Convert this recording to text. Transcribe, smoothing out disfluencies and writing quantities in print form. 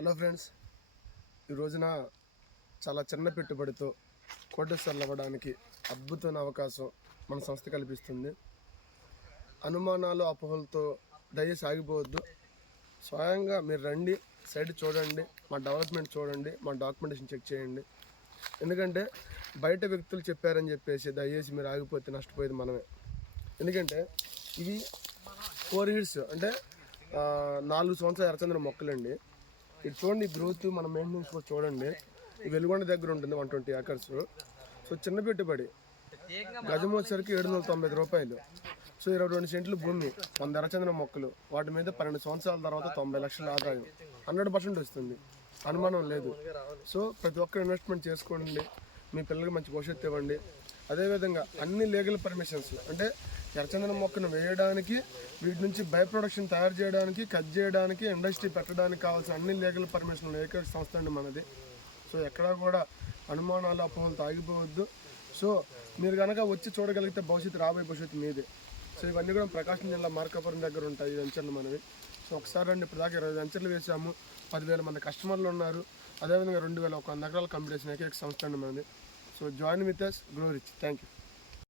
Hello friends, ఈ రోజున చాలా చిన్న పెట్టుబడితో కోటేశ్వర్లు అవ్వడానికి అద్భుతమైన అవకాశం మన సంస్థ కల్పిస్తుంది. అనుమానాలు అపోహలతో దయచేసి ఆగిపోవద్దు. స్వయంగా మీరు రండి, సైడ్ చూడండి, మా డెవలప్మెంట్ చూడండి, మా డాక్యుమెంటేషన్ చెక్ చేయండి. ఎందుకంటే బయట వ్యక్తులు చెప్పారని చెప్పేసి దయచేసి మీరు ఆగిపోతే నష్టపోయేది మనమే. ఎందుకంటే ఇవి 4 years అంటే 4 సంవత్సరాల ఎర్రచందనం మొక్కలండి. ఇది చూడండి, గ్రోత్ మన మెయింటెనెన్స్ కూడా చూడండి. ఈ వెలుగొండ దగ్గర ఉంటుంది 120 acres. సో చిన్న పెట్టుబడి, గజం వచ్చేసరికి 790 రూపాయలు. సో 22 సెంట్లు భూమి, 100 ఎర్రచందనం మొక్కలు, వాటి మీద 12 సంవత్సరాల తర్వాత 90 లక్షల ఆదాయం 100% వస్తుంది, అనుమానం లేదు. సో ప్రతి ఒక్కరు ఇన్వెస్ట్మెంట్ చేసుకోండి, మీ పిల్లలకి మంచి భవిష్యత్తు ఇవ్వండి. అదేవిధంగా అన్ని లీగల్ పర్మిషన్స్ అంటే ఎర్రచందనం మొక్కను వేయడానికి, వీటి నుంచి బై ప్రొడక్షన్ తయారు చేయడానికి, కట్ చేయడానికి, ఇండస్ట్రీ పెట్టడానికి కావాల్సిన అన్ని లీగల్ పర్మిషన్లు ఏకైక సంస్థ అండి మనది. సో ఎక్కడా కూడా అనుమానాలు అపోహలు తాగిపోవద్దు. సో మీరు కనుక వచ్చి చూడగలిగితే రాబోయే భవిష్యత్తు మీదే. సో ఇవన్నీ కూడా ప్రకాశం జిల్లా మార్కాపురం దగ్గర ఉంటాయి ఈ వెంచర్లు మనవి. సో ఒకసారి రండి, ఇప్పుడు దాకా 20 వెంచర్లు వేసాము, 10,000 మంది కస్టమర్లు ఉన్నారు. అదేవిధంగా 2,100 ఎకరాలు కంప్లీట్ చేసిన ఏకైక సంస్థ అండి మనది. So join with us, grow rich. Thank you.